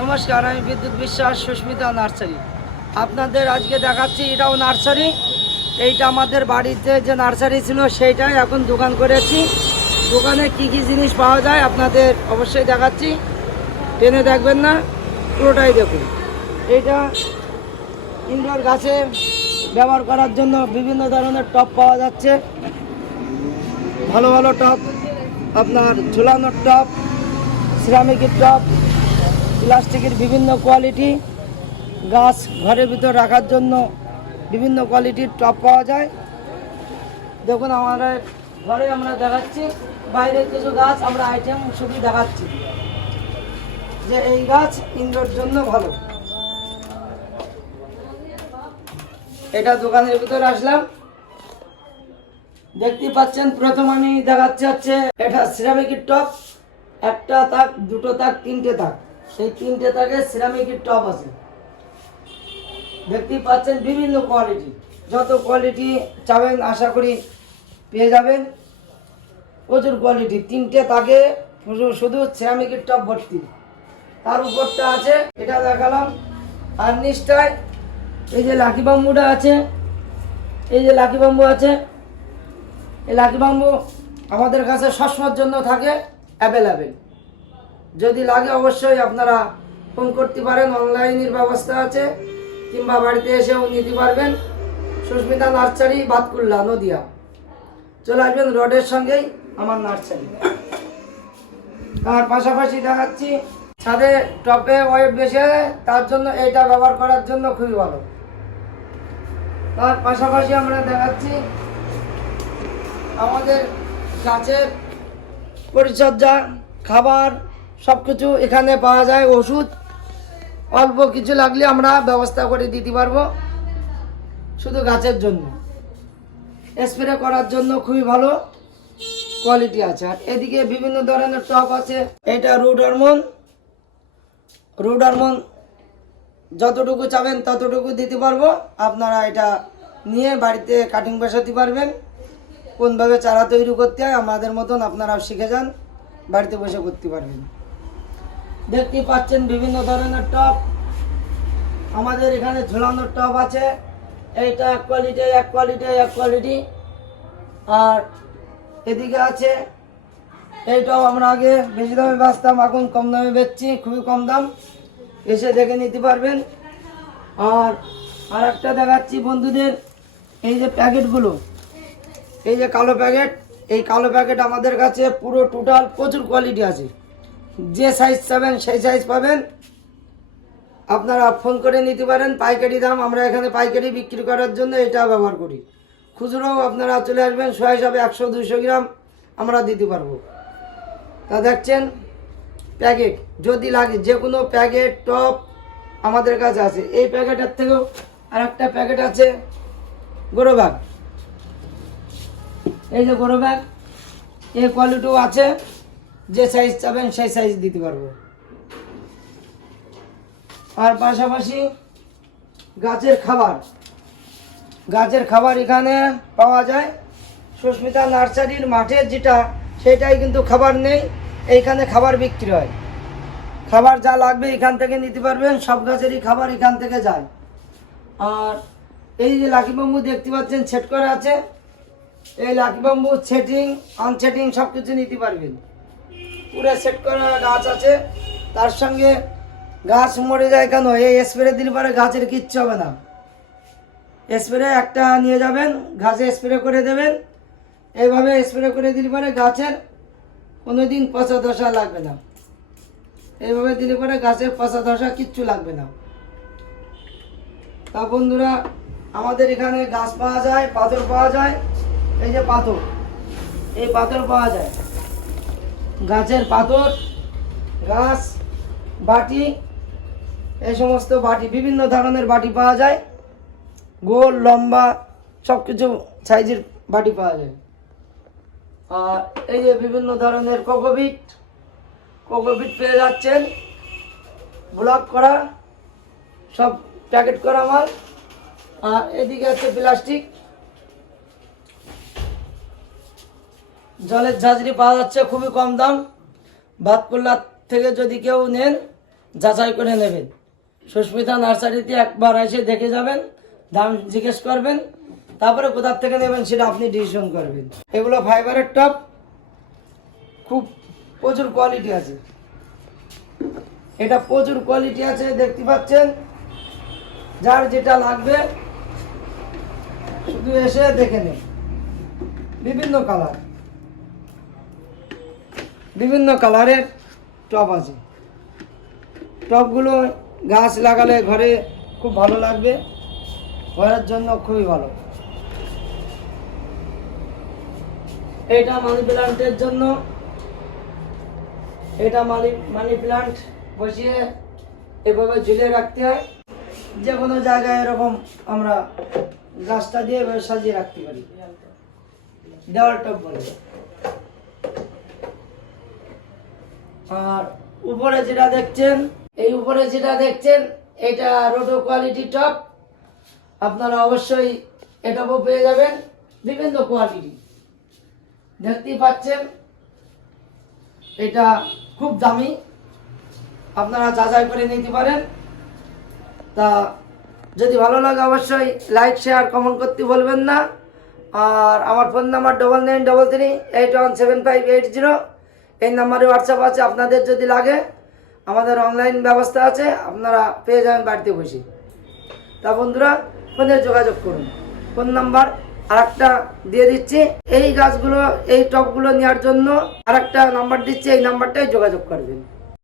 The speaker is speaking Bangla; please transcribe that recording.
নমস্কার, আমি বিদ্যুৎ বিশ্বাস, সুস্মিতা নার্সারি। আপনাদের আজকে দেখাচ্ছি, এটাও নার্সারি। এইটা আমাদের বাড়িতে যে নার্সারি ছিল, সেইটাই এখন দোকান করেছি। দোকানে কি কি জিনিস পাওয়া যায়, আপনাদের অবশ্যই দেখাচ্ছি। টেনে দেখবেন না, পুরোটাই দেখুন। এইটা ইনডোর গাছে ব্যবহার করার জন্য বিভিন্ন ধরনের টপ পাওয়া যাচ্ছে। ভালো ভালো টপ আপনার ঝুলানোর টপ সিরামিকের টপ প্লাস্টিকের বিভিন্ন কোয়ালিটি, গাছ ঘরের ভিতর রাখার জন্য বিভিন্ন কোয়ালিটির টপ পাওয়া যায়। দেখুন আমাদের ঘরে আমরা দেখাচ্ছি, বাইরের কিছু গাছ আমরা আইটেম শুধু দেখাচ্ছি। যে এই গাছ ইনডোর জন্য ভালো। এটা দোকানের ভিতরে আসলাম। দেখতে পাচ্ছেন, প্রথম আমি দেখাচ্ছি হচ্ছে, এটা সিরামিকের টপ একটা তাক, দুটো তাক, তিনটে তাক। সেই তিনটে তাকে সিরামিকের টপ আছে। দেখতেই পাচ্ছেন বিভিন্ন কোয়ালিটি যত কোয়ালিটি চাবেন, আশা করি পেয়ে যাবেন। প্রচুর কোয়ালিটি তিনটে তাকে শুধু- সিরামিকের টপ ভর্তি। তার উপরটা আছে, এটা দেখালাম। আর নিচটায় এই যে লাকি বাম্বুটা আছে, এই যে লাকি বাম্বু আছে, এই লাকি বাম্বু আমাদের কাছে সবসময়ের জন্য থাকে অ্যাভেলেবেল যদি লাগে অবশ্যই আপনারা ফোন করতে পারেন অনলাইনের ব্যবস্থা আছে। কিংবা বাড়িতে এসেও নিতে পারবেন। সুস্মিতা নার্সারি বাতকুল্লা নদিয়া। চলে আসবেন রোডের সঙ্গেই আমার নার্সারি। তার পাশাপাশি দেখাচ্ছি ছাদে টপে ওয়েট হয়, তার জন্য এইটা ব্যবহার করার জন্য খুবই ভালো। তার পাশাপাশি আমরা দেখাচ্ছি আমাদের গাছের পরিচর্যা খাবার সব কিছু এখানে পাওয়া যায়, ওষুধ। অল্প কিছু লাগলে আমরা ব্যবস্থা করে দিতে পারব, শুধু গাছের জন্য। স্প্রে করার জন্য খুবই ভালো কোয়ালিটি আছে। আর এদিকে বিভিন্ন ধরনের টপ আছে, এটা রুড হরমোন রুড হরমোন যতটুকু চাবেন ততটুকু দিতে পারব। আপনারা এটা নিয়ে বাড়িতে কাটিং বসাতে পারবেন। কোনভাবে চারা তৈরি করতে হয় আমাদের মতন আপনারাও শিখে যান, বাড়িতে বসে করতে পারবেন। দেখতে পাচ্ছেন বিভিন্ন ধরনের টপ আমাদের এখানে ঝোলানোর টপ আছে। এইটা এক কোয়ালিটি এক কোয়ালিটি এক কোয়ালিটি আর এদিকে আছে, এইটাও আমরা আগে বেশি দামে বাঁচতাম, এখন কম দামে বেচছি, খুবই কম দাম। এসে দেখে নিতে পারবেন। আর আর একটা দেখাচ্ছি বন্ধুদের, এই যে প্যাকেটগুলো। এই যে কালো প্যাকেট, এই কালো প্যাকেট আমাদের কাছে পুরো টোটাল প্রচুর কোয়ালিটি আছে। যে সাইজ চাবেন সেই সাইজ পাবেন। আপনারা ফোন করে নিতে পারেন, পাইকারি দাম। আমরা এখানে পাইকারি বিক্রি করার জন্য এটা ব্যবহার করি। খুচরোও আপনারা চলে আসবেন, সোয়া হিসাবে একশো দুশো গ্রাম আমরা দিতে পারব। তা দেখছেন প্যাকেট যদি লাগে, যে কোনো প্যাকেট টপ আমাদের কাছে আছে। এই প্যাকেটের থেকেও আর একটা প্যাকেট আছে, গোরো ব্যাগ এই যে গোরো ব্যাগ এই কোয়ালিটিও আছে। যে সাইজ চাবেন সেই সাইজ দিতে পারব। আর পাশাপাশি গাছের খাবার। গাছের খাবার এখানে পাওয়া যায়। সুস্মিতা নার্সারির মাঠের যেটা, সেটাই কিন্তু খাবার নেই। এইখানে খাবার বিক্রি হয়। খাবার যা লাগবে এখান থেকে নিতে পারবেন, সব গাছেরই খাবার এখান থেকে যায়। আর এই যে লাকি বাম্বু দেখতে পাচ্ছেন সেট করা আছে। এই লাকি বাম্বু সেটিং আনসেটিং সব কিছু নিতে পারবেন। পুরো সেট করা গাছ আছে। তার সঙ্গে গাছ মরে যায় কেন? এই স্প্রে দিলে পরে গাছের কিচ্ছু হবে না। স্প্রে একটা নিয়ে যাবেন, গাছে স্প্রে করে দেবেন। এইভাবে স্প্রে করে দিলে পরে গাছের কোনো দিন পচা দশা লাগবে না। এইভাবে দিলে পরে গাছের পচা দশা কিচ্ছু লাগবে না। তা বন্ধুরা, আমাদের এখানে গাছ পাওয়া যায়, পাথর পাওয়া যায়। এই যে পাথর, এই পাথর পাওয়া যায়। গাছের পাথর, গাছ, বাটি, এই সমস্ত বাটি, বিভিন্ন ধরনের বাটি পাওয়া যায়। গোল, লম্বা সব কিছু সাইজের বাটি পাওয়া যায়। আর এই যে বিভিন্ন ধরনের কোকোবিট কোকোবিট পেয়ে যাচ্ছেন। ব্লক করা, সব প্যাকেট করা মাল। আর এদিকে আছে প্লাস্টিক। জলের ঝাঁঝরি পাওয়া যাচ্ছে, খুবই কম দাম। ভাতকুল্লার থেকে যদি কেউ নেন, যাচাই করে নেবেন। সুস্মিতা নার্সারিতে একবার এসে দেখে যাবেন, দাম জিজ্ঞেস করবেন, তারপরে কোথার থেকে নেবেন সেটা আপনি ডিসিশন করবেন। এগুলো ফাইবারের টপ খুব প্রচুর কোয়ালিটি আছে। এটা প্রচুর কোয়ালিটি আছে, দেখতে পাচ্ছেন? যার যেটা লাগবে, শুধু এসে দেখে নিন। বিভিন্ন কালার বিভিন্ন কালারের টপ আছে। টপগুলো গাছ লাগালে ঘরে খুব ভালো লাগবে, ঘরের জন্য খুবই ভালো। এটা মানি প্লান্টের জন্য। এটা মানি মানি প্লান্ট বসিয়ে এভাবে ঝুলিয়ে রাখতে হয়। যে কোনো জায়গায় এরকম আমরা গাছটা দিয়ে সাজিয়ে রাখতে পারি। দেওয়াল টপ বলে। আর উপরে যেটা দেখছেন, এই উপরে যেটা দেখছেন, এটা রোডো কোয়ালিটি টপ। আপনারা অবশ্যই এটাও পেয়ে যাবেন, বিভিন্ন কোয়ালিটি। দেখতেই পাচ্ছেন, এটা খুব দামি। আপনারা যাচাই করে নিতে পারেন। তা যদি ভালো লাগে অবশ্যই লাইক, শেয়ার, কমেন্ট করতে বলবেন না। আর আমার phone number double nine double three eight one seven five eight zero এই নাম্বারে হোয়াটসঅ্যাপ আছে, আপনাদের যদি লাগে, আমাদের অনলাইন ব্যবস্থা আছে, আপনারা পেয়ে যাবেন বাড়িতে বসে। তা বন্ধুরা, ফোনে যোগাযোগ করুন। ফোন নাম্বার আরেকটা দিয়ে দিচ্ছি। এই গাছগুলো, এই টপগুলো নেওয়ার জন্য আরেকটা নাম্বার দিচ্ছি, এই নাম্বারটাই যোগাযোগ করবেন